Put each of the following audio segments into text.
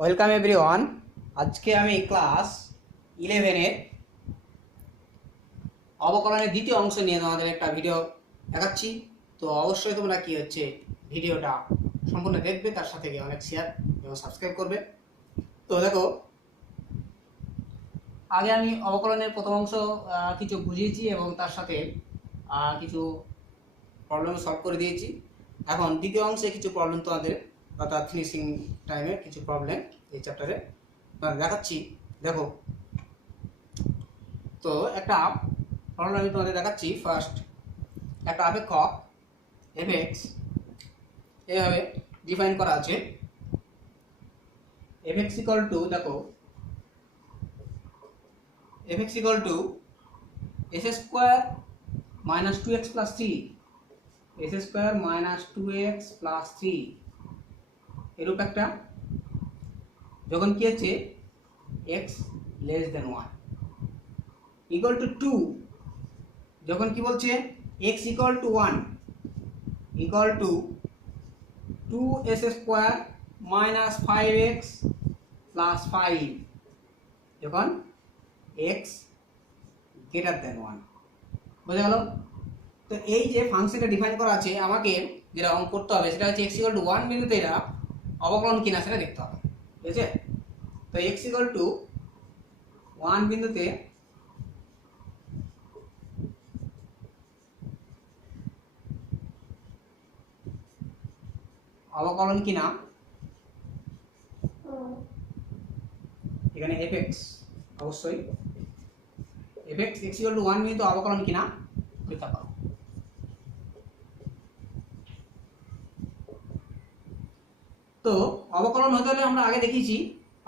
Welcome everyone. আজকে আমি class 11-এর অবকলনের দ্বিতীয় অংশ নিয়ে তোমাদের একটা ভিডিও দেখাচ্ছি। তো অবশ্যই তোমরা কি হচ্ছে ভিডিওটা সম্পূর্ণ দেখবে, তার সাথে অনেক শেয়ার এবং সাবস্ক্রাইব করবে। তো দেখো, আগে আমি অবকলনের প্রথম অংশ কিছু বুঝিয়েছি এবং তার সাথে কিছু প্রবলেম সলভ করে দিয়েছি। এখন দ্বিতীয় অংশে কিছু প্রবলেম তোমাদের, অর্থাৎ ফিনিশিং টাইমে কিছু প্রবলেম এই চ্যাপ্টারে দেখাচ্ছি। দেখো, তো একটা প্রবলেম আমি তোমাদের দেখাচ্ছি। ফার্স্ট, একটা আপেক্ষক এফএক্স এভাবে ডিফাইন করা আছে। এফএক্স ইকুয়াল টু, দেখো, FX equal to s square minus 2x plus 3, S square minus 2x plus 3 এরূপ একটা, যখন কি হচ্ছে x less than 1 equal two 2, যখন কি বলছে x equal to 1 equal two 2s square minus 5x plus 5, যখন এক্স গ্রেটার দেন 1। বোঝা গেল? তো এই যে ফাংশনটা ডিফাইন করা আছে, আমাকে যেটা অঙ্ক করতে হবে সেটা হচ্ছে এক্স ইকুয়াল টু 1 বিন্দুতে এটা অবকলন কিনা সেটা দেখতে হবে। ঠিক আছে? তো এক্স ইকুয়াল টু 1 বিন্দুতে অবকলন কিনা, এখানে এফএক্স, অবশ্যই এফএক্স এক্স ইকুয়াল টু 1 বিন্দুতে অবকলন কিনা দেখতে পারো। তো অবকলন হতে হলে আমরা আগে দেখিয়েছি,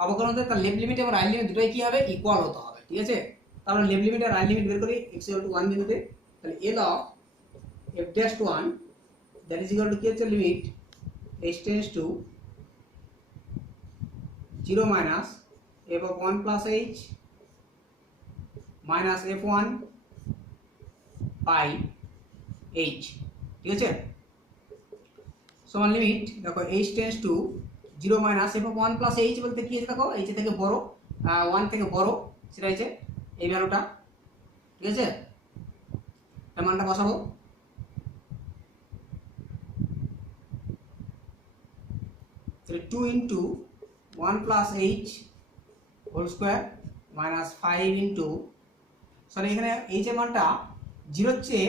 অবকলন হতে তার লেফট লিমিট এবং রাইট লিমিট দুটোই কি হবে, ইকুয়াল হতে হবে। ঠিক আছে? তাহলে লেফট লিমিট আর রাইট লিমিট বের করি। x ইকুয়াল টু 1 বিন্দুতে তাহলে l of f dash to 1 that is equal to কি হচ্ছে, limit h tends to 0 minus f of 1 plus h minus f1 by h। ঠিক আছে? সমান লিমিট, দেখো h tends to 0 minus f of 1 plus h বলতে কি আছে, দেখো h থেকে বড়, 1 থেকে বড়, সেটা হচ্ছে এই ভ্যালুটা। ঠিক আছে? এর মানটা বসাবো। তাহলে 2 into 1 plus h whole square minus 5 into, sorry এখানে h এর মানটা 0 চেয়ে,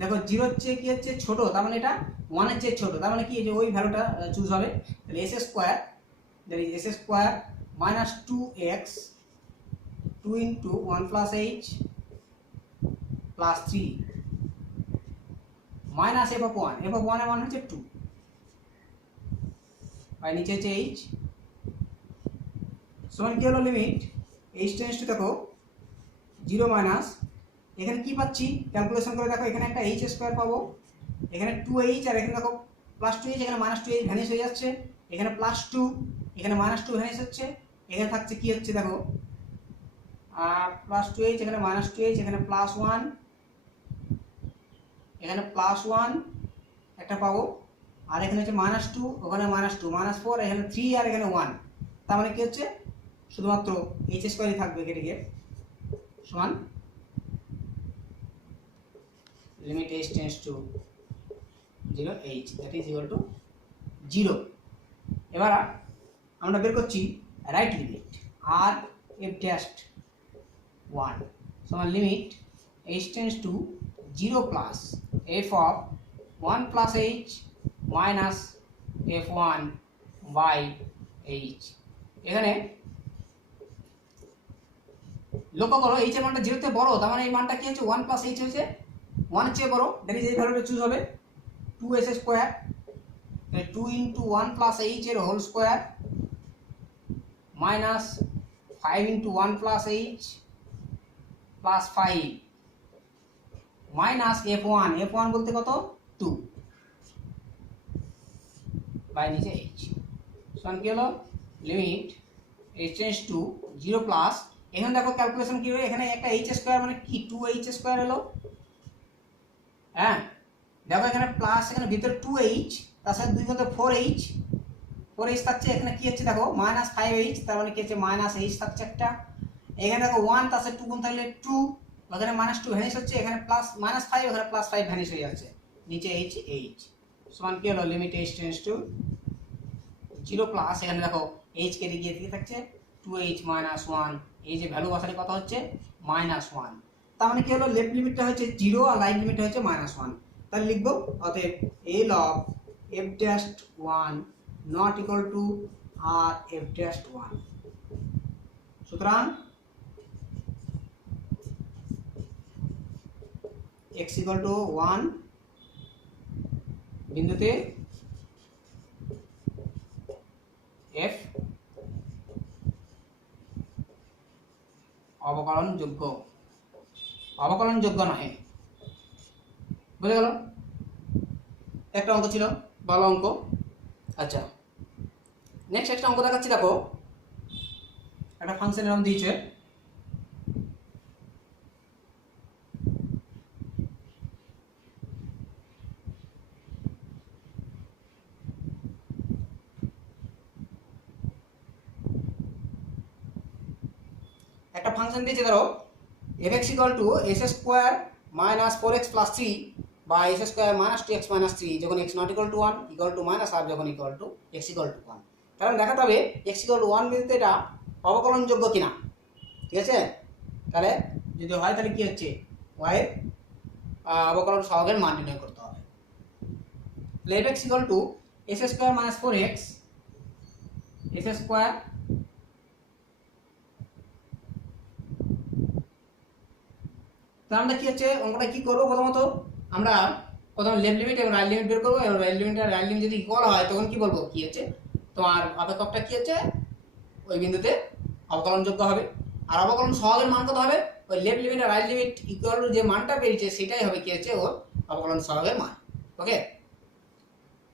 দেখো 0 চেয়ে কি হচ্ছে ছোট, তার মানে এটা 1 এর চেয়ে ছোট, তার মানে কি যে ওই ভ্যালুটা চুজ হবে। তাহলে s square, that is s square minus 2x 2 into 1 plus h plus 3 minus f of 1, f of 1 এর মান হচ্ছে 2 আর নিচে হচ্ছে h সমান কি হলো, লিমিট h টেন্ডস টু, দেখো 0 মাইনাস, এখানে কি পাচ্ছি ক্যালকুলেশন করে দেখো, এখানে একটা h স্কোয়ার পাবো, এখানে 2h, আর এখানে দেখো প্লাস 2h, এখানে মাইনাস 2h ভ্যানিশ হয়ে যাচ্ছে, এখানে প্লাস 2, এখানে মাইনাস 2 ভ্যানিশ হচ্ছে, এখানে থাকছে কি হচ্ছে দেখো প্লাস 2h, এখানে মাইনাস 2h, এখানে প্লাস 1, এখানে প্লাস 1 একটা পাবো, আর এখানে হচ্ছে মাইনাস 2, ওখানে মাইনাস 2, মাইনাস 4, এখানে 3, আর এখানে 1, তার মানে কি হচ্ছে শুধুমাত্র h স্কোয়ারই থাকবে কেটে গিয়ে, সমান limit h tends to 0 h that is equal to 0। এবার আমরা বের করছি রাইট লিমিট, আর f ড্যাশ 1 সমান limit h tends to 0 plus f of 1 plus h minus f1 by h। এখানে লক্ষ্য করো h এর মানটা 0 তে বড়, তার মানে এই মানটা কি হচ্ছে 1 প্লাস h হচ্ছে 1 এর চেয়ে বড়, দ্যাট ইজ এই ভ্যালুটা চুজ হবে 2s স্কোয়ার, তাহলে 2 ইন্টু 1 প্লাস h এর whole square minus 5 into 1 plus h plus 5 minus f1, f1 বলতে কত 2 বাই নিচে h সমান কি হলো, limit h tends to 0 plus, এখানে দেখো ক্যালকুলেশন কি হবে, এখানে একটা h স্কোয়ার মানে কি 2h স্কোয়ার হলো, হ্যাঁ দেখো এখানে প্লাস, এখানে ভিতরে 2h, তার সাথে 2 মধ্যে 4h, 4h থাকছে, এখানে কি হচ্ছে দেখো -5h, তার মানে কি হচ্ছে -h থাকছে একটা, এখানে দেখো 1 তার সাথে 2 গুণ থাকলে 2, ওখানে -2 ভ্যানিশ হচ্ছে, এখানে -5 এখানে +5 ভ্যানিশ হয়ে যাচ্ছে, নিচে h সমান কি হলো limit h tends to 0 plus এখানে দেখো h কেটে গিয়ে কি থাকছে 2h - 1, এই যে ভ্যালু বসালে কত হচ্ছে -1, তার মানে কি হলো লেফট লিমিটটা হচ্ছে 0 আর রাইট লিমিটটা হচ্ছে -1, তাহলে লিখবো অতএব l of f'1 not equal to আর f'1, সুতরাং x ইকুয়াল টু 1 বিন্দুতে f অবকলনযোগ্য নহে। বুঝে গেল? একটা অঙ্ক ছিল, ভালো অঙ্ক। আচ্ছা, নেক্সট একটা অঙ্ক দেখাচ্ছি। দেখো একটা ফাংশনের নাম দিয়েছে ধরো fx equal to s square minus 4x plus 3 বা s square minus 2x minus 3 যখন x not equal to 1 equal to minus half যখন equal to x equal to 1, কারণ দেখাতে হবে x ইকুয়াল টু 1 বিন্দুতে এটা অবকলনযোগ্য কিনা। ঠিক আছে, তাহলে যদি হয় তাহলে কি হচ্ছে y এর অবকলন সহগের মান নির্ণয় করতে হবে। তাহলে fx equal to s square minus 4x s square আমরা কি হচ্ছে অঙ্কটা কি করব, প্রথমত আমরা প্রথমে লেফট লিমিট এবং রাইট লিমিট বের করবো, এবং রাইট লিমিট আর রাইট লিমিট যদি ইকুয়াল হয় তখন কি বলবো কি হচ্ছে তোমার অপেক্ষকটা কি হচ্ছে ওই বিন্দুতে অবকলনযোগ্য হবে। আর অবকলন সহগের মান কত হবে, ওই লেফট লিমিট আর রাইট লিমিট ইকুয়াল যে মানটা পেয়েছে সেটাই হবে কি হচ্ছে ওর অবকলন সহগের মান। ওকে,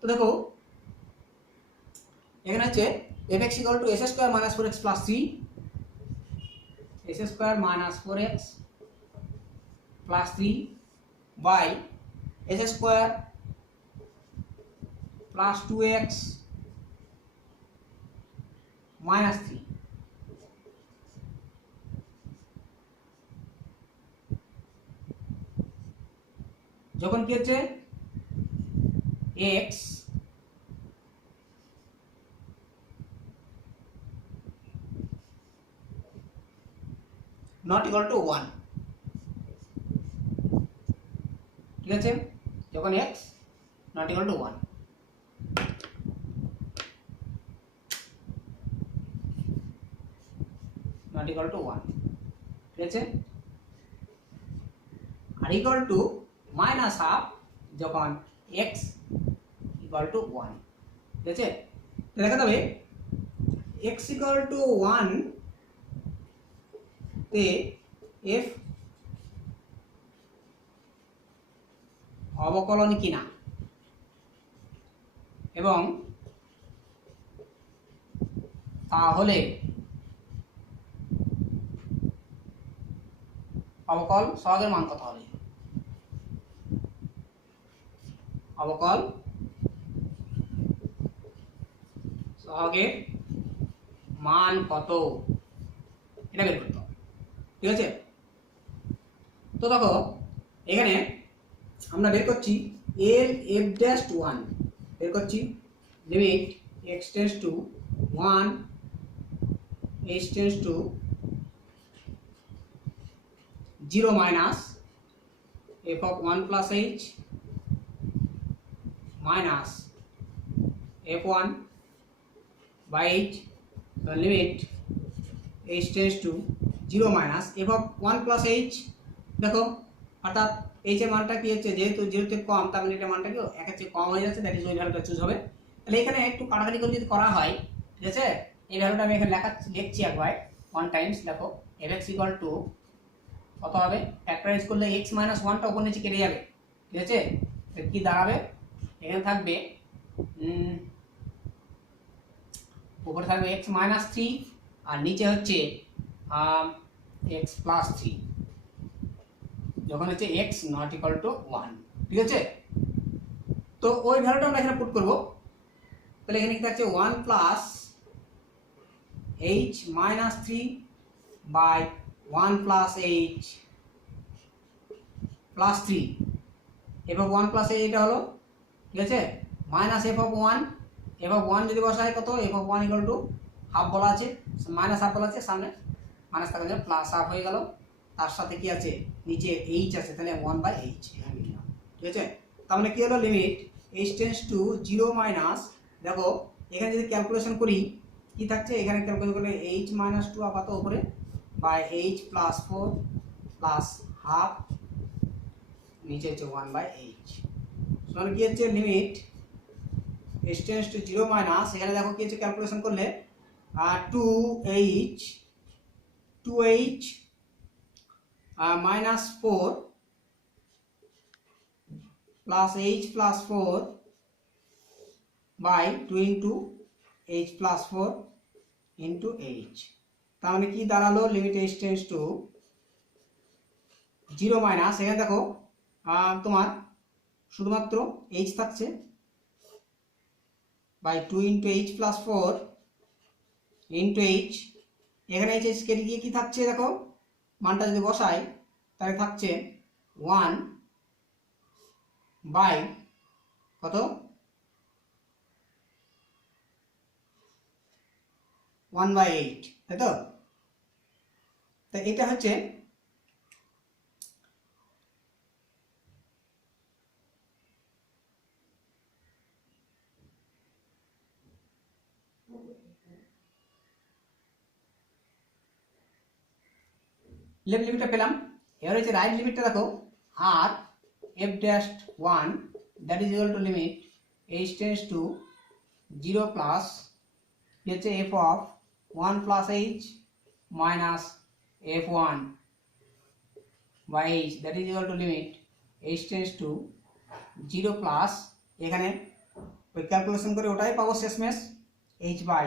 তো দেখো এখানে হচ্ছে fx equal to s square minus 4x plus 3 s square minus 4x plus 3 by s square plus 2x minus 3। যখন কি হচ্ছে x নট ইকুয়াল টু 1, ঠিক আছে, যখন x not equal to 1, not equal to 1, ঠিক আছে, আর ইকুয়াল টু মাইনাস হাফ যখন x equal to 1, ঠিক আছে। দেখা যাবে x ইকুয়াল টু 1 তে f অবকলন কিনা, এবং তাহলে অবকল সহগের মান কত হবে, অবকল সহগের মান কত এটা বের করতে হবে। ঠিক আছে, তো দেখো এখানে আমরা বের করছি l f'1 বের করছি, limit x tends to 1 h tends to 0 minus f of 1 plus h minus f1 by h, the limit h tends to 0 minus f of 1 plus h। দেখো অর্থাৎ h এর মানটা কি হচ্ছে, যেহেতু 0 থেকে কম তার মানে এটা মানটা কি 1 এর চেয়ে কম হয়ে যাচ্ছে, দ্যাট ইজ ওই ভ্যালুটা চুজ হবে। তাহলে এখানে একটু কাটাকাটি করে যদি করা হয়, ঠিক আছে, এই ভ্যালুটা আমি এখানে লিখছি একবার 1 টাইমস। দেখো fx ইকুয়াল টু কত হবে, ফ্যাক্টরাইজ করলে x মাইনাস 1টা উপর নিচে কেটে যাবে, ঠিক আছে, কি দাঁড়াবে এখানে থাকবে উপরে থাকবে x মাইনাস 3 আর নিচে হচ্ছে x প্লাস 3 যখন হচ্ছে x নট ইকুয়াল টু 1, ঠিক আছে। তো ওই ভ্যালুটা আমরা এখানে পুট করব। তাহলে এখানে কি থাকছে 1 plus h minus 3 by 1 plus h plus 3 f of 1 plus এটা হলো, ঠিক আছে, minus f of 1, f of 1 যদি বসাই কত, f of 1 equal to half বলা আছে, মাইনাস হাফ বলা আছে, সামনে মাইনাস থাকার জন্য প্লাস হাফ হয়ে গেল, তার সাথে কি আছে নিচে h আছে, তাহলে 1/h এখানে লিখলাম, ঠিক আছে। তার মানে কি হলো limit h tends to 0 minus, দেখো এখানে যদি ক্যালকুলেশন করি কি থাকছে, এখানে ক্যালকুলেশন করলে h মাইনাস 2 আপাতত উপরে by h plus 4 plus half নিচে হচ্ছে 1/h, মানে কি হচ্ছে limit h tends to 0 minus, এখানে দেখো কি হচ্ছে ক্যালকুলেশন করলে 2h minus 4 plus h plus 4 by 2 into h plus 4 into h, তার মানে কি দাঁড়ালো limit h tends to 0 minus, এখানে দেখো তোমার শুধুমাত্র h থাকছে by 2 into h plus 4 into h, এখানে h কেটে গিয়ে কি থাকছে দেখো মানটা যদি বসাই তাহলে থাকছে 1 বাই কত 1/8, তাই তো। তাই এটা হচ্ছে লেফট লিমিটটা পেলাম। এবার হচ্ছে রাইট লিমিটটা দেখো, আর f dash 1 that is equal to limit h tends to 0 plus হচ্ছে f of 1 plus h minus f1 by h that is equal to limit h tends to 0 plus, এখানে ওই ক্যালকুলেশন করে ওটাই পাবো শেষমেশ h বাই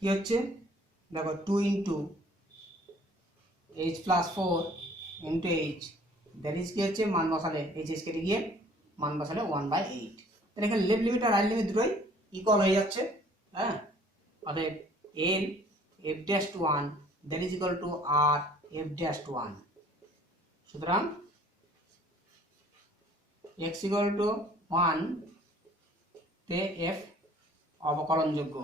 কি হচ্ছে দেখো 2 into h plus 4 into h, that is কি হচ্ছে মান বসালে h কেটে গিয়ে মান বসালে 1/8, তাহলে এখানে লেফট লিমিট আর রাইট লিমিট দুটোই ইকুয়াল হয়ে যাচ্ছে, হ্যাঁ। অতএব n f dash 1 that is equal two r f dash 1, সুতরাং x ইকুয়াল টু 1 তে f অবকলনযোগ্য,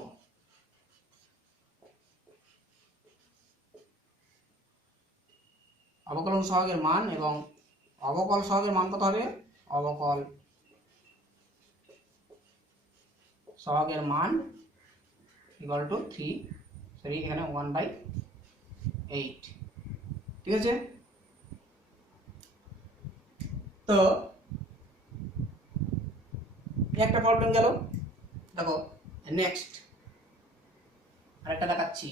অবকলন সহগের মান এবং অবকল সহগের মান কত হবে, অবকল সহগের মান ইকুয়াল টু 3, সরি এখানে 1/8, ঠিক আছে। তো একটা প্রবলেম গেল, দেখো নেক্সট আরেকটা দেখাচ্ছি।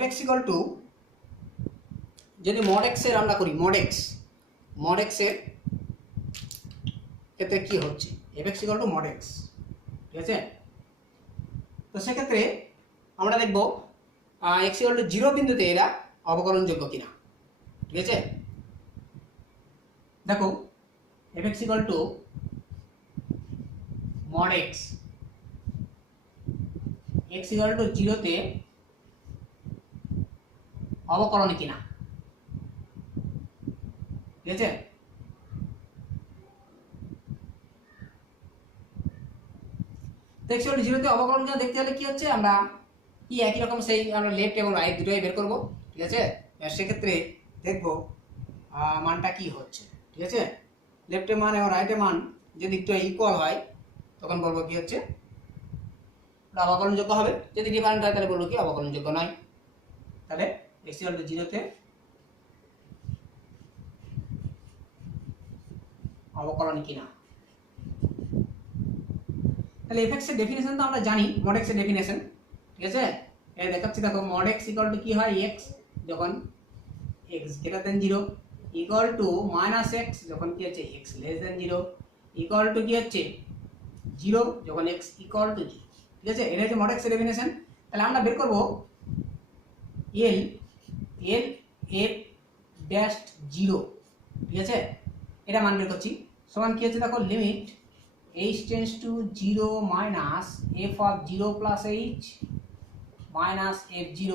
fx ইকুয়াল টু, যদি মড x এর আমরা করি মড x এর ক্ষেত্রে কি হচ্ছে, fx equal two mod x, ঠিক আছে। তো সেক্ষেত্রে আমরা দেখব x ইকুয়াল টু 0 বিন্দুতে এরা অবকলনযোগ্য কিনা, ঠিক আছে। দেখো fx equal two mod x equal to 0 তে অবকলন কিনা, ঠিক আছে। তো x ইকুয়াল টু 0 তে অবকলন কিনা দেখতে হলে কি হচ্ছে, আমরা কি একই রকম সেই আমরা লেফট এবং রাইট দুটোই বের করব, ঠিক আছে। সেক্ষেত্রে দেখব মানটা কি হচ্ছে, ঠিক আছে। লেফটের মান এবং রাইটের মান যদি একটু ইকুয়াল হয় তখন বলবো কি হচ্ছে ওটা অবকলনযোগ্য হবে, যদি ডিফারেন্ট হয় তাহলে বলবো কি অবকলনযোগ্য নয়। তাহলে x ইকুয়াল টু 0 তে অবকলন কিনা। তাহলে fx এর ডেফিনেশন তো আমরা জানি, মড x এর ডেফিনেশন, ঠিক আছে। এই দেখাচ্ছি দেখো mod x ইকুয়াল টু কি হয় x যখন x greater than 0 equal to minus x যখন কি হচ্ছে x less than 0 equal to কি হচ্ছে 0 যখন x ইকুয়াল টু 0। ঠিক আছে, এটা হচ্ছে mod x এর ডেফিনেশন। তাহলে আমরা বের করব l f ড্যাশ 0। ঠিক আছে, এটা মান বের করছি সমান কি হচ্ছে দেখো limit h tends to 0 minus f of 0 plus h minus f0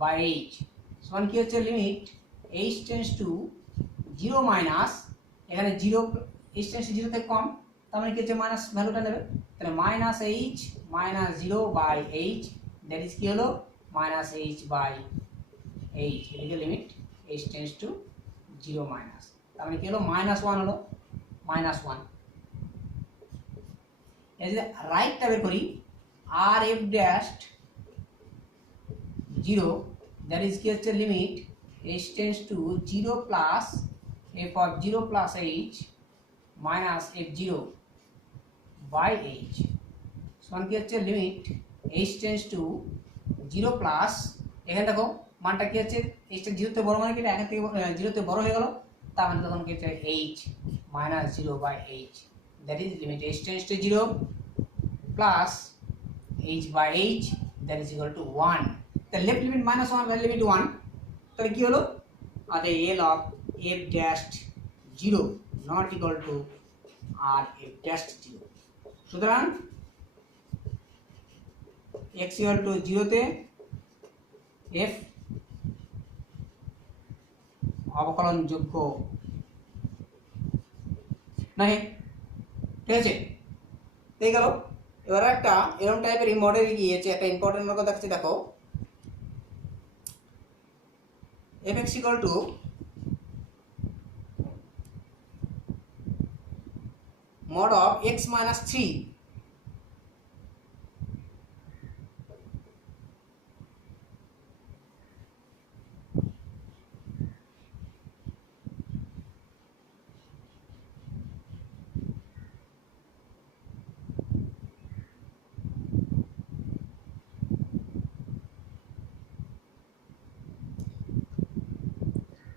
by h সমান কি হচ্ছে limit h tends to 0 minus এখানে 0 h টেন্ডস টু 0 থেকে কম, তার মানে কি হচ্ছে মাইনাস ভ্যালুটা নেবে, তাহলে minus h minus 0 by h that is কি হলো মাইনাস h বাই h, এদিকে limit h tends to 0 minus, তার মানে কি হলো মাইনাস 1 হলো মাইনাস 1। এই যে রাইটটা বের করি আর এফ ড্যাশ 0 দ্যাট ইজ কি হচ্ছে limit h tends to 0 plus f of 0 plus h minus f0 by h সমান কি হচ্ছে limit h tends to 0 plus এখানে দেখো মানটা কি হচ্ছে h টা 0 তে বড় মানে কি এখান থেকে 0 তে বড় হয়ে গেল, তার মানে তখন কি হচ্ছে h minus 0 by h that is limit h tends to 0 plus h by h that is equal to 1। তাহলে left limit minus 1 right limit 1, তাহলে কি হলো আর l of f dash 0 not equal to আর f ড্যাশ 0। সুতরাং x equal to 0 তে f অবকলন যোগ্য নয়। ঠিক আছে, দেখে গেল। এবার একটা এরকম টাইপের মডেল গিয়েছে, একটা ইম্পর্টেন্ট কথা দেখছি দেখো fx equal to mod of x minus 3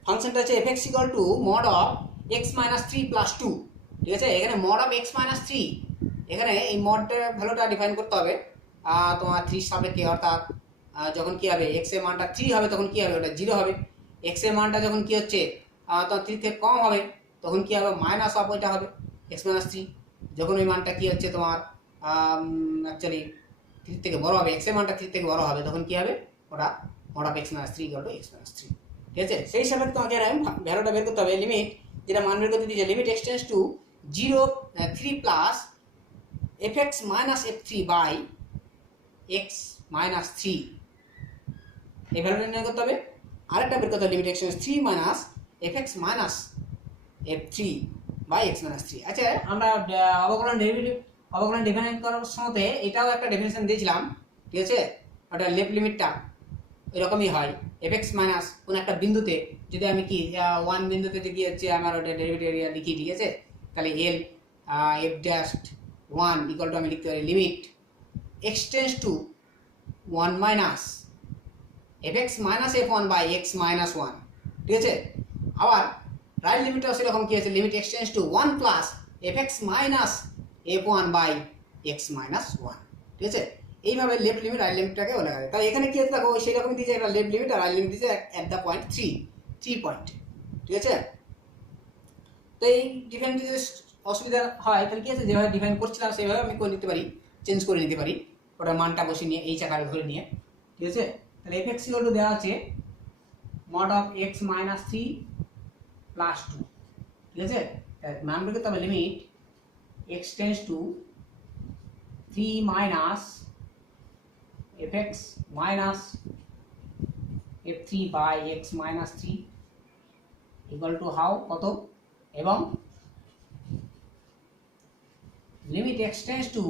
ফাংশনটা হচ্ছে fx equal to mod of x minus 3 plus 2। ঠিক আছে, এখানে mod of x minus 3, এখানে এই মডটার ভ্যালুটা ডিফাইন করতে হবে তোমার 3 সাপেক্ষে, অর্থাৎ যখন কি হবে x এর মানটা 3 হবে তখন কি হবে ওটা 0 হবে, x এর মানটা যখন কি হচ্ছে তখন 3 থেকে কম হবে তখন কি হবে মাইনাস অফ ওইটা হবে x minus 3, যখন ওই মানটা কি হচ্ছে তোমার অ্যাকচুয়ালি 3 থেকে বড় হবে, x এর মানটা 3 থেকে বড় হবে তখন কি হবে ওটা mod of x minus 3 equal to x minus 3। ঠিক আছে, সেই হিসাবে তোমাকে ভ্যালুটা বের করতে হবে, লিমিট যেটা মান বের করতে দিয়েছে limit x tends to 3 plus fx minus f3 by x minus 3, এই ভ্যালুটা নির্ণয় করতে হবে। আরেকটা বের করতে হবে limit x tends 3 minus fx minus f3 by x minus 3। আচ্ছা, আমরা অবকলন ডিফাইন করার সময় এটাও একটা ডেফিনেশন দিয়েছিলাম। ঠিক আছে, ওটা লেফট লিমিটটা এরকমই হয় fx মাইনাস কোন একটা বিন্দুতে, যদি আমি কি 1 বিন্দুতে যদি হচ্ছে আমার ওটা ডেরিভেটিভ এরিয়া লিখি, ঠিক আছে, তাহলে l f dash 1 equal to আমি লিখতে পারি limit x tends to 1 minus fx minus f1 by x minus 1। ঠিক আছে, আবার রাইট লিমিটটাও সেরকম কি আছে limit x tends to 1 plus fx minus f1 by x minus 1। ঠিক আছে, এইভাবে লেফট লিমিট রাইট লিমিটটাকে বলা হয়। তাহলে এখানে কি হচ্ছে দেখো সেই রকমই দিয়েছে একটা লেফট লিমিট আর রাইট লিমিট দিয়েছে এট দ্য পয়েন্ট 3 পয়েন্ট। ঠিক আছে, তো এই ডিফাইন যদি অসুবিধা হয় তাহলে কি আছে যেভাবে ডিফাইন করছিলাম সেইভাবে আমি করে নিতে পারি, চেঞ্জ করে নিতে পারি ওটার মানটা বসে নিয়ে এই আকারে ধরে নিয়ে। ঠিক আছে, তাহলে fx ইকুয়াল টু দেওয়া আছে mod of x minus 3 plus 2। ঠিক আছে, মান বের করতে হবে limit x tends to 3 minus fx minus f3 by x minus 3 equal to how কত, এবং limit x tends to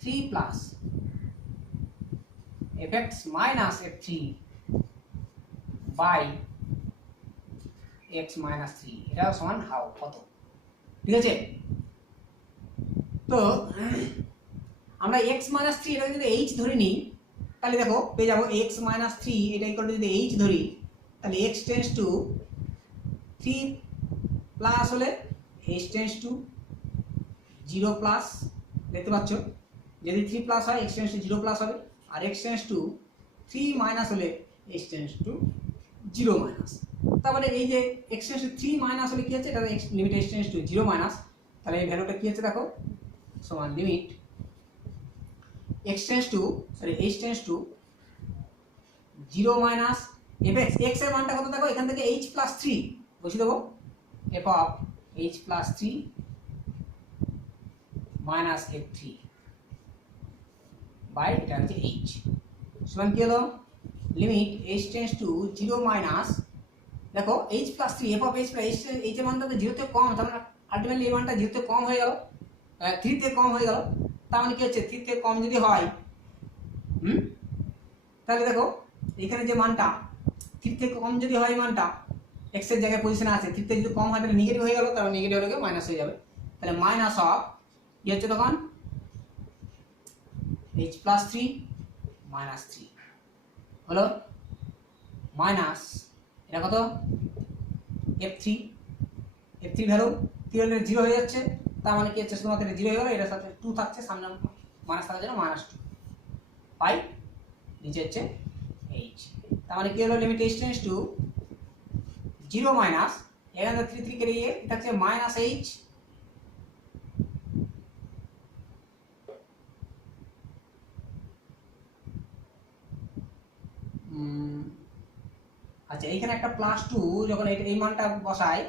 3 plus fx minus f3 by x minus 3 এটা সমান how কত। ঠিক আছে, তো আমরা x minus 3 এটা যদি h ধরে নিই তাহলে দেখো পেয়ে যাবো এক্স মাইনাস থ্রি, এটা ইকুয়াল টু যদি এইচ ধরি, তাহলে x tends to three plus হলে H tends to zero plus, দেখতে পাচ্ছ যদি থ্রি প্লাস হয় x tends to zero plus হবে, আর x tends to three minus হলে H tends to zero minus. তারপরে এই যে x tends to three minus হলে কি হচ্ছে, এটা limit x tends to zero minus, তাহলে এই ভ্যালুটা কি হচ্ছে দেখো, সমান limit x tends two sorry H tends to zero minus F x, x এর মানটা কত দেখো, এখান থেকে এইচ প্লাস থ্রি বসিয়ে দেবো, f of h plus three minus F three by এটা হচ্ছে এইচ, সমান কি হলো limit H tends to zero minus, দেখো h plus three f of h plus h এর মানটা তো জিরো থেকে কম, তার মানে আলটিমেটলি এই মানটা জিরো থেকে কম হয়ে গেল, থ্রি থেকে কম হয়ে গেল, তার মানে কি হচ্ছে থ্রি থেকে কম যদি হয়, তাহলে দেখো এখানে যে মানটা থ্রি থেকে কম যদি হয় মানটা এক্স এর জায়গায় পজিশনে আছে, থ্রি থেকে যদি কম হয় তাহলে নেগেটিভ হয়ে গেল, তাহলে নেগেটিভ হলে মাইনাস হয়ে যাবে, তাহলে মাইনাস অফ কি হচ্ছে তখন H plus three minus three হলো মাইনাস এটা কত F three, F three value three হলে জিরো হয়ে যাচ্ছে, তার মানে কি হচ্ছে শুধুমাত্র জিরো হয়ে গেল, এটার সাথে টু থাকছে সামনে মাইনাস থাকার জন্য মাইনাস টু পাই, নিচে হচ্ছে এইচ, তার মানে কি হলো limit H tends to zero minus, এখানে থ্রি থ্রি কেটে গিয়ে এটা হচ্ছে মাইনাস এইচ আচ্ছা এইখানে একটা প্লাস টু যখন এই মানটা বসায়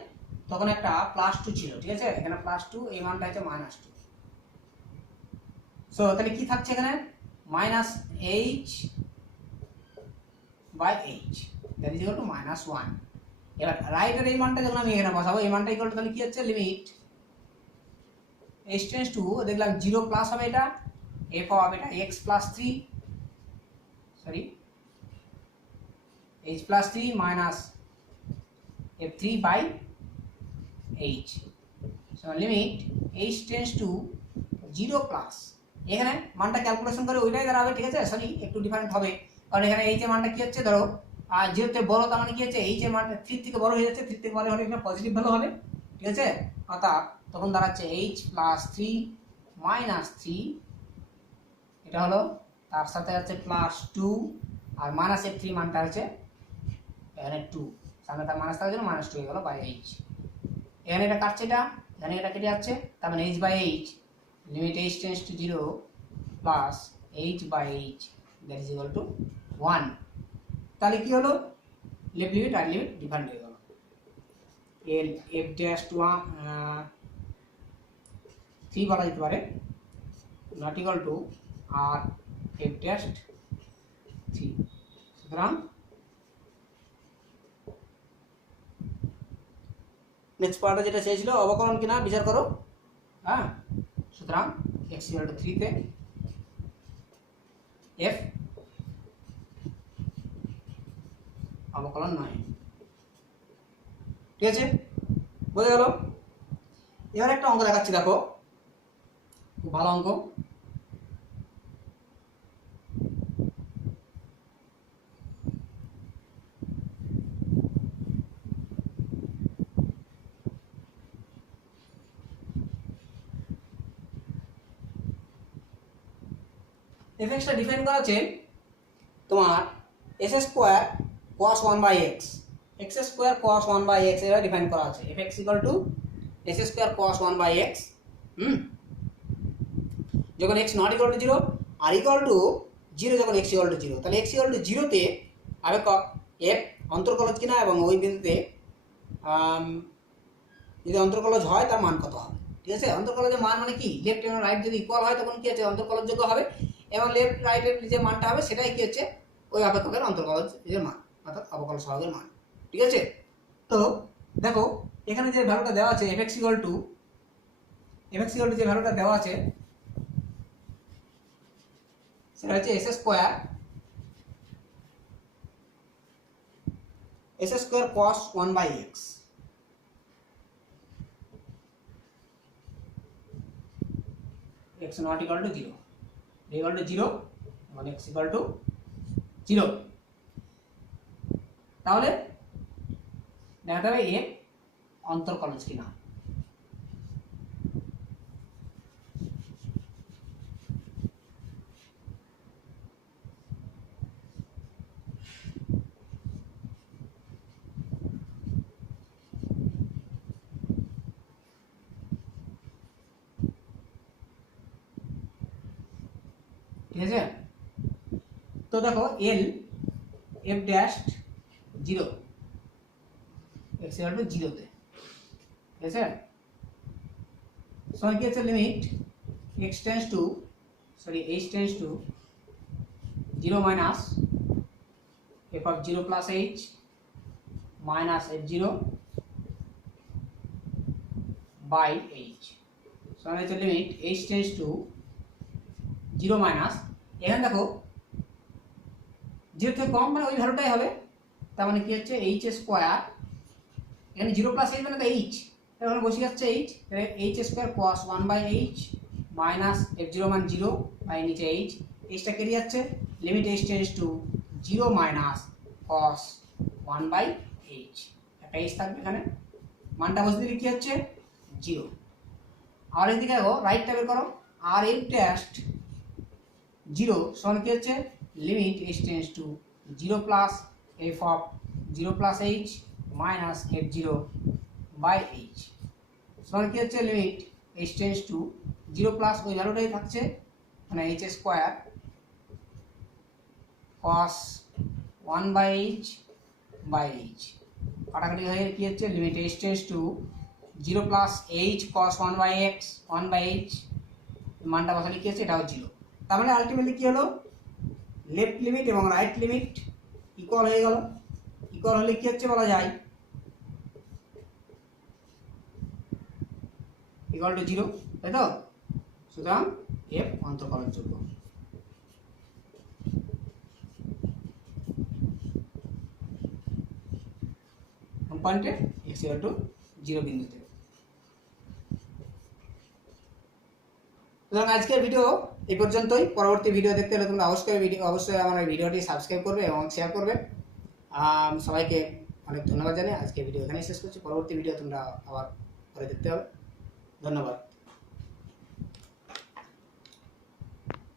তখন একটা প্লাস টু ছিল, ঠিক আছে, এখানে প্লাস টু, এই মানটা হচ্ছে মাইনাস টু, সো তাহলে কি থাকছে এখানে minus H by H that is equal to minus one. এবার রাইটের এই মানটা যখন আমি এখানে বসাবো, এই মানটা ইকুয়াল টু তাহলে কি হচ্ছে লিমিট এইচ টেন্স টু, দেখলাম জিরো প্লাস হবে এটা, এফ হবে এটা X plus three sorry H plus three minus F three by H, so limit H tends to zero plus, এখানে মানটা ক্যালকুলেশন করে ওইটাই দাঁড়াবে, ঠিক আছে, সরি একটু ডিফারেন্ট হবে, কারণ এখানে এইচ এর মানটা কি হচ্ছে ধরো আর জিরো থেকে বড়, তার মানে কি হচ্ছে এইচ এর মানটা থ্রি থেকে বড় হয়ে যাচ্ছে, থ্রি থেকে বড় হলে এখানে পজিটিভ ভ্যালু হবে, ঠিক আছে, অর্থাৎ তখন দাঁড়াচ্ছে H plus three minus three, এটা হলো তার সাথে আছে প্লাস টু আর মাইনাস এফ থ্রি মানটা হচ্ছে এখানে টু, সামনে তার মাইনাস থাকার জন্য মাইনাস টু হয়ে গেল বাই এইচ, এখানে এটা কাটছে, এটা এখানে এটা কেটে যাচ্ছে, তার মানে H by H limit H tends to zero plus H by H that is equal to one, তাহলে কি হলো left limit right limit different হয়ে গেল, এর এফ ড্যাশ টু থ্রি বলা যেতে পারে নট ইকুয়াল টু আর এফ ড্যাশ থ্রি, সুতরাং নেক্সট পার্টে যেটা চেয়েছিল অবকলন কিনা বিচার করো, হ্যাঁ, সুতরাং এক্স ইকুয়াল টু থ্রিতে এফ অবকলন নয়, ঠিক আছে, বোঝা গেল। এবার একটা অঙ্ক দেখাচ্ছি, দেখো খুব ভালো অঙ্ক, এফএক্সটা ডিফাইন করা আছে তোমার s square cos one by x, x square cos one by x এভাবে ডিফাইন করা আছে, f x equal to s square cos one by x, যখন x not equal to zero আর ইকুয়াল টু জিরো যখন x equal to zero, তাহলে x equal to জিরোতে আবেক্ষক F অন্তর্কলজ কিনা এবং ওই বিন্দুতে যদি অন্তর্কলজ হয় তার মান কত হবে, ঠিক আছে, অন্তর্কলজের মান মানে কি লেফট এবং রাইট যদি ইকুয়াল হয় তখন কি আছে অন্তর্কলজযোগ্য হবে, এবং লেফট রাইটের যে মানটা হবে সেটাই কি হচ্ছে ওই অপেক্ষকের অন্তর্কলজের মান অর্থাৎ অবকলন সহগের মান, ঠিক আছে। তো দেখো এখানে যে ভ্যালুটা দেওয়া আছে এফ এক্স ইকুয়াল টু যে ভ্যালুটা দেওয়া আছে সেটা হচ্ছে S square cos one by X, x not equal to 0 equal to 0 এবং x equal to 0। তাহলে দেখাতে হবে এফ অন্তর্কলজ কিনা। ঠিক আছে, তো দেখো L F dash 0 X equal to 0 তে, ঠিক আছে। সময় কি আছে limit x tends to h tends to 0 minus f of 0 plus h minus f0 by h। সময় হচ্ছে limit h tends to 0 minus, এখানে দেখো 0 থেকে কম মানে ওই ভ্যালুটাই হবে, তার মানে কি হচ্ছে h স্কোয়ার, এখানে 0 প্লাস h মানে তো h, তাহলে বসে যাচ্ছে h, তাহলে h square cos 1 by h minus f0 মান 0 বাই নিচে h, hটা কেটে যাচ্ছে, limit h tends to 0 minus cos 1 by h, একটা h থাকবে এখানে, মানটা বসে দিলে কি হচ্ছে 0। আর এদিকে দেখো রাইটটা বের করো, আর f ড্যাশ 0 সমান কি হচ্ছে limit h tends to 0 plus f of 0 plus h minus f0 by h সমান কি হচ্ছে limit h tends to 0 plus ওই ভ্যালুটাই থাকছে মানে h square cos 1 by h by h, কাটাকাটি হয়ে কি হচ্ছে limit h tends to 0 plus h cos 1 by x 1 by h, মানটা বসালে কি হচ্ছে এটাও 0। তার মানে আলটিমেটলি কি হলো লেফট লিমিট এবং রাইট লিমিট ইকুয়াল হয়ে গেল, ইকুয়াল হলে কি হচ্ছে বলা যায় ইকুয়াল টু 0, তাই তো। সুতরাং এফ অন্তর্কলনযোগ্য। পয়েন্টে এক্স ইকুয়াল টু 0 বিন্দুতে। সুতরাং আজকের ভিডিও এই পর্যন্তই। পরবর্তী ভিডিও দেখতে হলে তোমরা অবশ্যই আমার ভিডিওটি সাবস্ক্রাইব করবে এবং শেয়ার করবে। সবাইকে অনেক ধন্যবাদ জানিয়ে আজকে ভিডিও এখানেই শেষ করছি। পরবর্তী ভিডিও তোমরা আবার পরে দেখতে হবে। ধন্যবাদ।